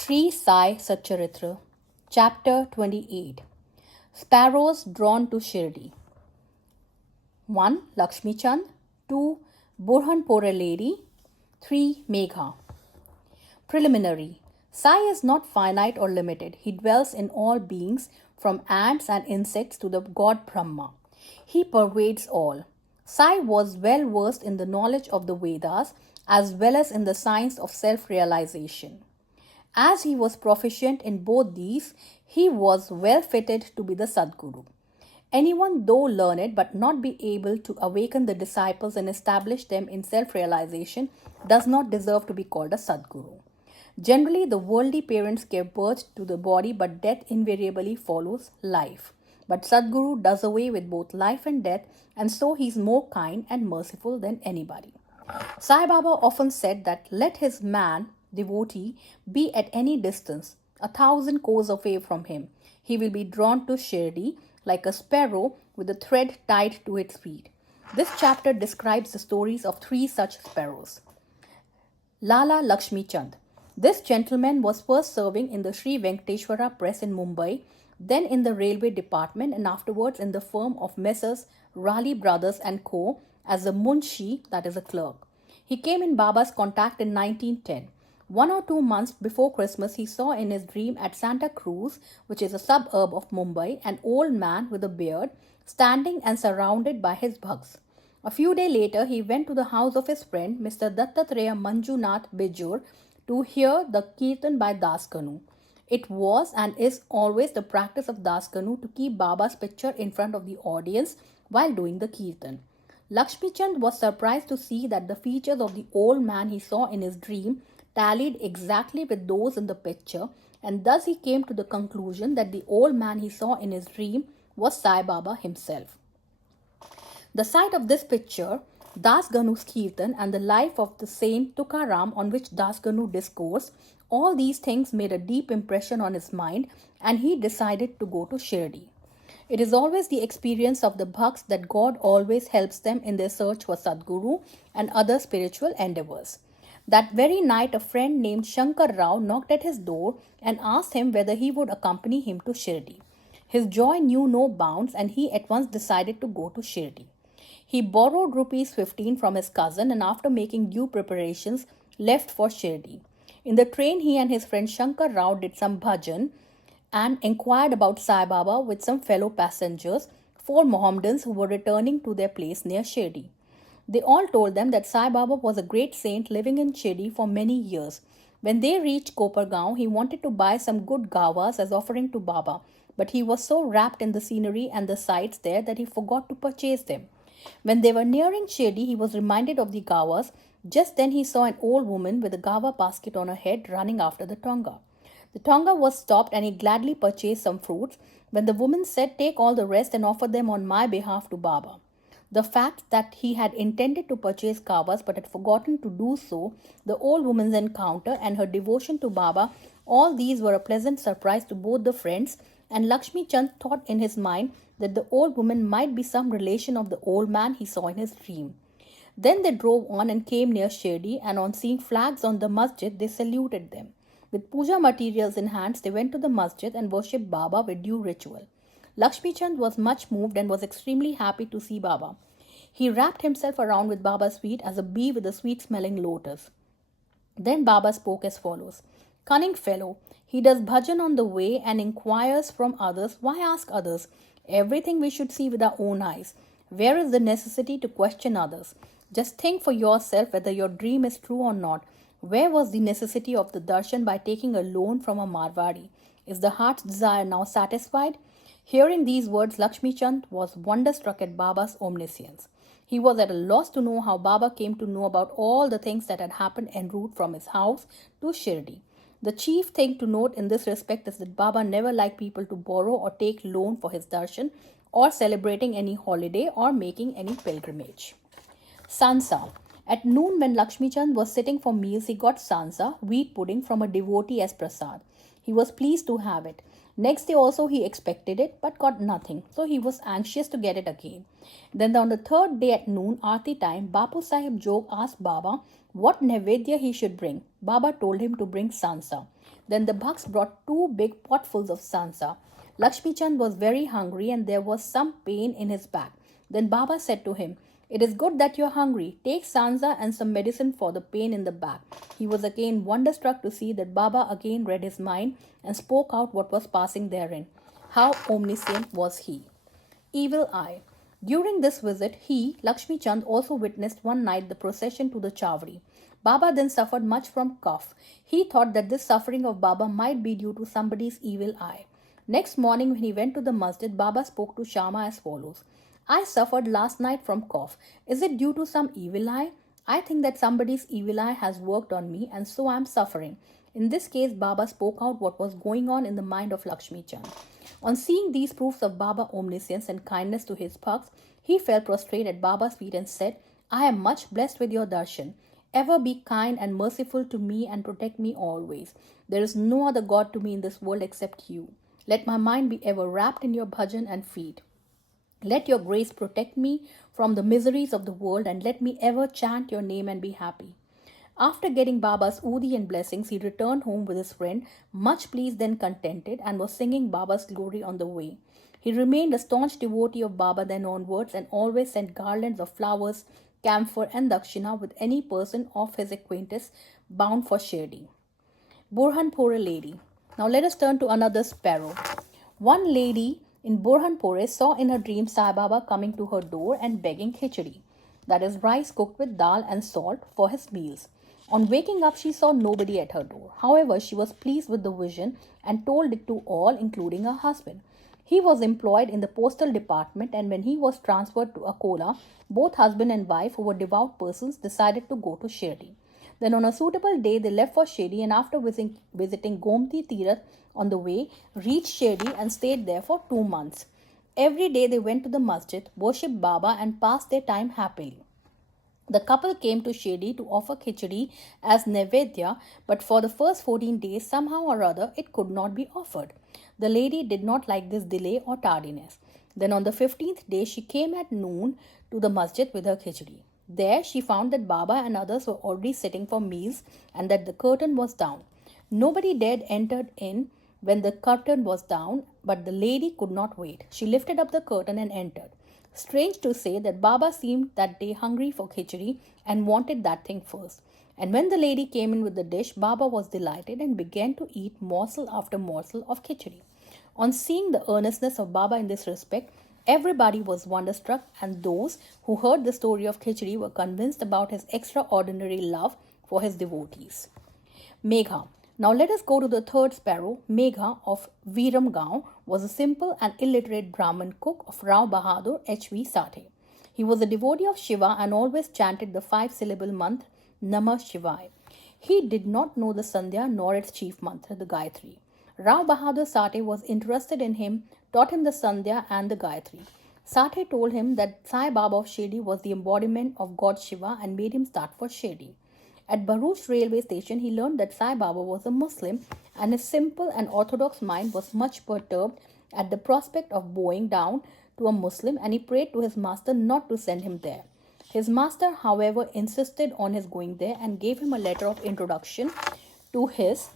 Sai Satcharitra Chapter 28 Sparrows Drawn to Shirdi 1. Lakshmi Chand 2. Burhanpore Lady 3. Megha. Preliminary. Sai is not finite or limited. He dwells in all beings, from ants and insects to the god Brahma. He pervades all. Sai was well versed in the knowledge of the Vedas as well as in the science of self-realization. As he was proficient in both these, he was well fitted to be the Sadguru. Anyone, though learned but not be able to awaken the disciples and establish them in self-realization, does not deserve to be called a Sadguru. Generally, the worldly parents give birth to the body, but death invariably follows life. But Sadguru does away with both life and death, and so he is more kind and merciful than anybody. Sai Baba often said that let his man, devotee, be at any distance, 1,000 kos away from him. He will be drawn to Shirdi like a sparrow with a thread tied to its feet. This chapter describes the stories of 3 such sparrows. Lala Lakshmi Chand. This gentleman was first serving in the Sri Venkateshwara Press in Mumbai, then in the railway department, and afterwards in the firm of Messrs. Raleigh Brothers and Co. as a munshi, that is a clerk. He came in Baba's contact in 1910. 1 or 2 months before Christmas, he saw in his dream at Santa Cruz, which is a suburb of Mumbai, an old man with a beard standing and surrounded by his bhaks. A few days later, he went to the house of his friend, Mr. Dattatreya Manjunath Bijur, to hear the Kirtan by Das Kanu. It was and is always the practice of Das Kanu to keep Baba's picture in front of the audience while doing the Kirtan. Lakshmi Chand was surprised to see that the features of the old man he saw in his dream tallied exactly with those in the picture, and thus he came to the conclusion that the old man he saw in his dream was Sai Baba himself. The sight of this picture, Das Ganu's Kirtan, and the life of the saint Tukaram on which Das Ganu discoursed, all these things made a deep impression on his mind, and he decided to go to Shirdi. It is always the experience of the bhaks that God always helps them in their search for Sadguru and other spiritual endeavors. That very night, a friend named Shankar Rao knocked at his door and asked him whether he would accompany him to Shirdi. His joy knew no bounds, and he at once decided to go to Shirdi. He borrowed rupees 15 from his cousin and after making due preparations, left for Shirdi. In the train, he and his friend Shankar Rao did some bhajan and inquired about Sai Baba with some fellow passengers, 4 Mohammedans who were returning to their place near Shirdi. They all told them that Sai Baba was a great saint living in Shirdi for many years. When they reached Kopargaon, he wanted to buy some good gawas as offering to Baba, but he was so wrapped in the scenery and the sights there that he forgot to purchase them. When they were nearing Shirdi, he was reminded of the gawas. Just then he saw an old woman with a gawa basket on her head running after the tonga. The tonga was stopped and he gladly purchased some fruits, when the woman said, "Take all the rest and offer them on my behalf to Baba." The fact that he had intended to purchase gawas but had forgotten to do so, the old woman's encounter and her devotion to Baba, all these were a pleasant surprise to both the friends, and Lakshmi Chand thought in his mind that the old woman might be some relation of the old man he saw in his dream. Then they drove on and came near Shirdi, and on seeing flags on the masjid, they saluted them. With puja materials in hands, they went to the masjid and worshipped Baba with due ritual. Lakshmi Chand was much moved and was extremely happy to see Baba. He wrapped himself around with Baba's feet as a bee with a sweet-smelling lotus. Then Baba spoke as follows. "Cunning fellow, he does bhajan on the way and inquires from others. Why ask others? Everything we should see with our own eyes. Where is the necessity to question others? Just think for yourself whether your dream is true or not. Where was the necessity of the darshan by taking a loan from a Marwadi? Is the heart's desire now satisfied?" Hearing these words, Lakshmi Chand was wonderstruck at Baba's omniscience. He was at a loss to know how Baba came to know about all the things that had happened en route from his house to Shirdi. The chief thing to note in this respect is that Baba never liked people to borrow or take loan for his darshan, or celebrating any holiday or making any pilgrimage. Sansa. At noon, when Lakshmi Chand was sitting for meals, he got sansa, wheat pudding, from a devotee as prasad. He was pleased to have it. Next day also he expected it, but got nothing, so he was anxious to get it again. Then on the 3rd day at noon, Aarti time, Bapu Sahib Jog asked Baba what Naivedya he should bring. Baba told him to bring sansa. Then the Bhaks brought 2 big potfuls of sansa. Lakshmi Chand was very hungry and there was some pain in his back. Then Baba said to him, "It is good that you are hungry. Take sansa and some medicine for the pain in the back." He was again wonderstruck to see that Baba again read his mind and spoke out what was passing therein. How omniscient was he! Evil Eye. During this visit, he, Lakshmi Chand, also witnessed one night the procession to the Chawri. Baba then suffered much from cough. He thought that this suffering of Baba might be due to somebody's evil eye. Next morning, when he went to the masjid, Baba spoke to Shama as follows: "I suffered last night from cough. Is it due to some evil eye? I think that somebody's evil eye has worked on me and so I am suffering." In this case, Baba spoke out what was going on in the mind of Lakshmi Chand. On seeing these proofs of Baba omniscience and kindness to his Bhaks, he fell prostrate at Baba's feet and said, "I am much blessed with your darshan. Ever be kind and merciful to me and protect me always. There is no other God to me in this world except you. Let my mind be ever wrapped in your bhajan and feet. Let your grace protect me from the miseries of the world and let me ever chant your name and be happy." After getting Baba's Udi and blessings, he returned home with his friend, much pleased and contented, and was singing Baba's glory on the way. He remained a staunch devotee of Baba then onwards and always sent garlands of flowers, camphor, and dakshina with any person of his acquaintance bound for Shirdi. Burhanpore lady. Now let us turn to another sparrow. One lady in Burhanpore saw in her dream Sai Baba coming to her door and begging khichdi, that is rice cooked with dal and salt, for his meals. On waking up, she saw nobody at her door. However, she was pleased with the vision and told it to all, including her husband. He was employed in the postal department, and when he was transferred to Akola, both husband and wife, who were devout persons, decided to go to Shirdi. Then on a suitable day, they left for Shirdi and after visiting Gomti Tirath on the way, reached Shirdi and stayed there for 2 months. Every day they went to the masjid, worshipped Baba and passed their time happily. The couple came to Shirdi to offer khichdi as nevedya, but for the first 14 days, somehow or other, it could not be offered. The lady did not like this delay or tardiness. Then on the 15th day, she came at noon to the masjid with her khichdi. There she found that Baba and others were already sitting for meals and that the curtain was down. Nobody dared enter in when the curtain was down, but the lady could not wait. She lifted up the curtain and entered. Strange to say that Baba seemed that day hungry for khichdi and wanted that thing first. And when the lady came in with the dish, Baba was delighted and began to eat morsel after morsel of khichdi. On seeing the earnestness of Baba in this respect, everybody was wonderstruck, and those who heard the story of khichdi were convinced about his extraordinary love for his devotees. Megha. Now let us go to the third sparrow. Megha of Viramgaon was a simple and illiterate Brahmin cook of Rao Bahadur H.V. Sathe. He was a devotee of Shiva and always chanted the 5-syllable mantra Namah Shivaya. He did not know the Sandhya nor its chief mantra, the Gayatri. Rao Bahadur Sathe was interested in him, taught him the Sandhya and the Gayatri. Sathe told him that Sai Baba of Shirdi was the embodiment of God Shiva and made him start for Shirdi. At Bharuch railway station, he learned that Sai Baba was a Muslim and his simple and orthodox mind was much perturbed at the prospect of bowing down to a Muslim, and he prayed to his master not to send him there. His master, however, insisted on his going there and gave him a letter of introduction to his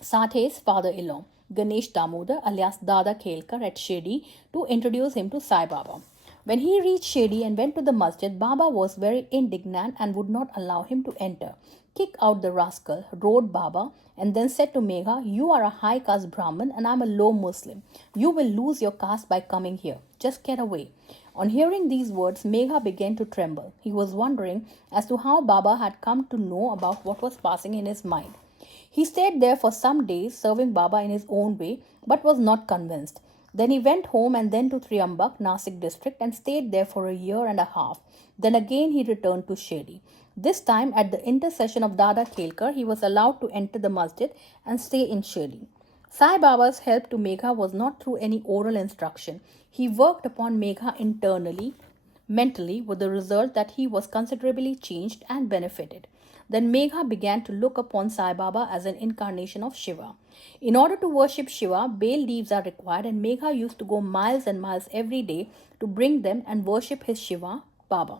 Sathe's father-in-law, Ganesh Damodar alias Dada Khelkar at Shirdi, to introduce him to Sai Baba. When he reached Shirdi and went to the masjid, Baba was very indignant and would not allow him to enter. "Kick out the rascal," roared Baba, and then said to Megha, "You are a high caste Brahmin and I am a low Muslim. You will lose your caste by coming here. Just get away." On hearing these words, Megha began to tremble. He was wondering as to how Baba had come to know about what was passing in his mind. He stayed there for some days, serving Baba in his own way, but was not convinced. Then he went home and then to Triambak, Nasik district, and stayed there for a year and a half. Then again he returned to Shirdi. This time, at the intercession of Dada Khelkar, he was allowed to enter the masjid and stay in Shirdi. Sai Baba's help to Megha was not through any oral instruction. He worked upon Megha internally, mentally, with the result that he was considerably changed and benefited. Then Megha began to look upon Sai Baba as an incarnation of Shiva. In order to worship Shiva, bay leaves are required, and Megha used to go miles and miles every day to bring them and worship his Shiva, Baba.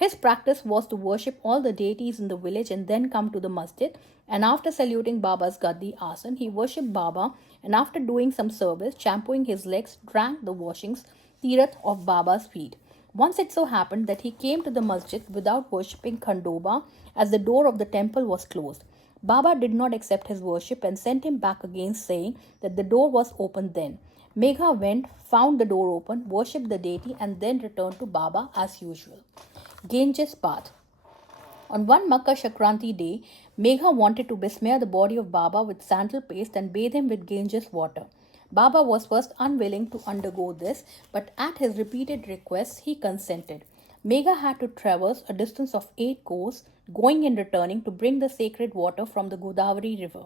His practice was to worship all the deities in the village and then come to the masjid, and after saluting Baba's Gaddi Asan, he worshipped Baba, and after doing some service, shampooing his legs, drank the washings, tirath of Baba's feet. Once it so happened that he came to the masjid without worshipping Khandoba, as the door of the temple was closed. Baba did not accept his worship and sent him back again, saying that the door was open then. Megha went, found the door open, worshipped the deity, and then returned to Baba as usual. Ganges bath. On one Makar Sankranti day, Megha wanted to besmear the body of Baba with sandal paste and bathe him with Ganges water. Baba was first unwilling to undergo this, but at his repeated requests, he consented. Megha had to traverse a distance of 8 kos, going and returning to bring the sacred water from the Godavari river.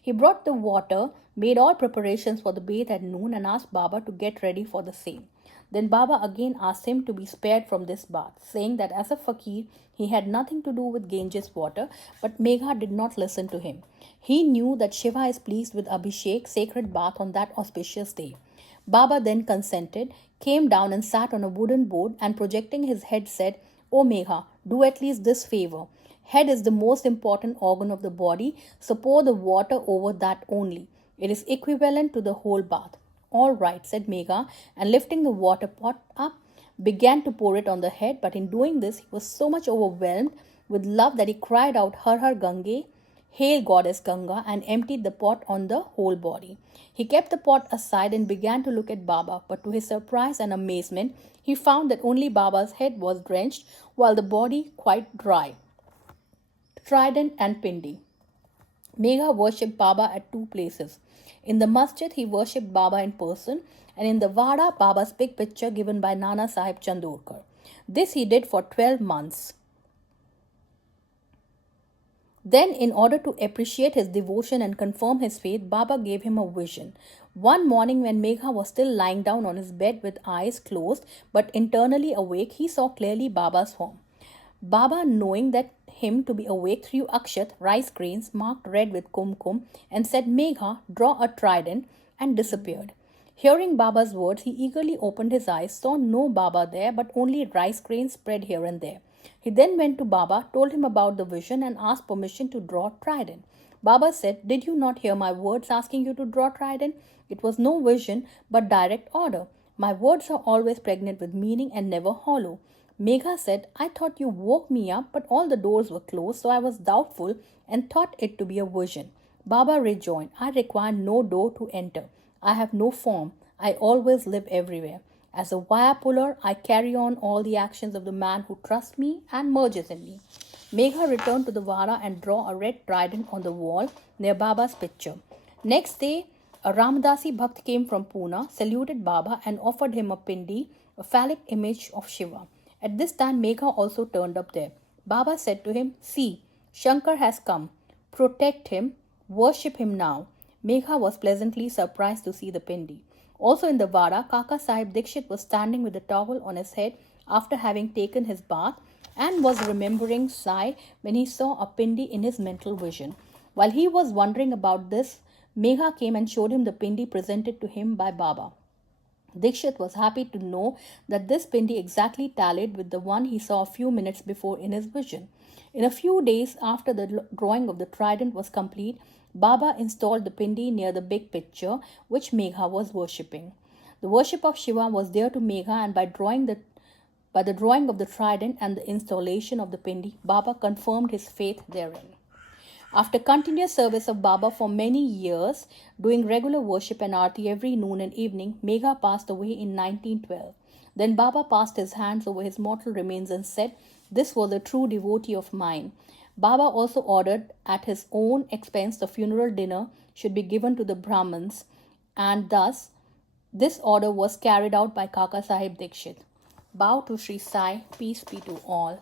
He brought the water, made all preparations for the bath at noon, and asked Baba to get ready for the same. Then Baba again asked him to be spared from this bath, saying that as a fakir, he had nothing to do with Ganges water, but Megha did not listen to him. He knew that Shiva is pleased with Abhishek, sacred bath, on that auspicious day. Baba then consented, came down and sat on a wooden board, and projecting his head said, "O Megha, do at least this favor. Head is the most important organ of the body, so pour the water over that only. It is equivalent to the whole bath." "All right," said Megha, and lifting the water pot up, began to pour it on the head, but in doing this, he was so much overwhelmed with love that he cried out, "Har Har Gange, Hail Goddess Ganga," and emptied the pot on the whole body. He kept the pot aside and began to look at Baba, but to his surprise and amazement, he found that only Baba's head was drenched, while the body quite dry. Trident and Pindi. Megha worshipped Baba at 2 places. In the masjid, he worshipped Baba in person, and in the Vada, Baba's big picture given by Nana Sahib Chandorkar. This he did for 12 months. Then, in order to appreciate his devotion and confirm his faith, Baba gave him a vision. One morning, when Megha was still lying down on his bed with eyes closed but internally awake, he saw clearly Baba's form. Baba, knowing that him to be awake, threw akshat, rice grains marked red with kumkum, and said, "Megha, draw a trident," and disappeared. Hearing Baba's words, he eagerly opened his eyes, saw no Baba there, but only rice grains spread here and there. He then went to Baba, told him about the vision, and asked permission to draw trident. Baba said, "Did you not hear my words asking you to draw trident? It was no vision, but direct order. My words are always pregnant with meaning and never hollow." Megha said, "I thought you woke me up, but all the doors were closed, so I was doubtful and thought it to be a vision." Baba rejoined, "I require no door to enter. I have no form. I always live everywhere. As a wire puller, I carry on all the actions of the man who trusts me and merges in me." Megha returned to the Vara and drew a red trident on the wall near Baba's picture. Next day, a Ramadasi Bhakt came from Pune, saluted Baba, and offered him a pindi, a phallic image of Shiva. At this time, Megha also turned up there. Baba said to him, "See, Shankar has come. Protect him, worship him now." Megha was pleasantly surprised to see the pindi. Also in the Vada, Kaka Sahib Dikshit was standing with a towel on his head after having taken his bath, and was remembering Sai when he saw a pindi in his mental vision. While he was wondering about this, Megha came and showed him the pindi presented to him by Baba. Dikshit was happy to know that this pindi exactly tallied with the one he saw a few minutes before in his vision. In a few days after the drawing of the trident was complete, Baba installed the pindi near the big picture which Megha was worshipping. The worship of Shiva was dear to Megha, and by the drawing of the trident and the installation of the pindi, Baba confirmed his faith therein. After continuous service of Baba for many years, doing regular worship and aarti every noon and evening, Megha passed away in 1912. Then Baba passed his hands over his mortal remains and said, "This was a true devotee of mine." Baba also ordered at his own expense the funeral dinner should be given to the Brahmins, and thus this order was carried out by Kaka Sahib Dikshit. Bow to Sri Sai, peace be to all.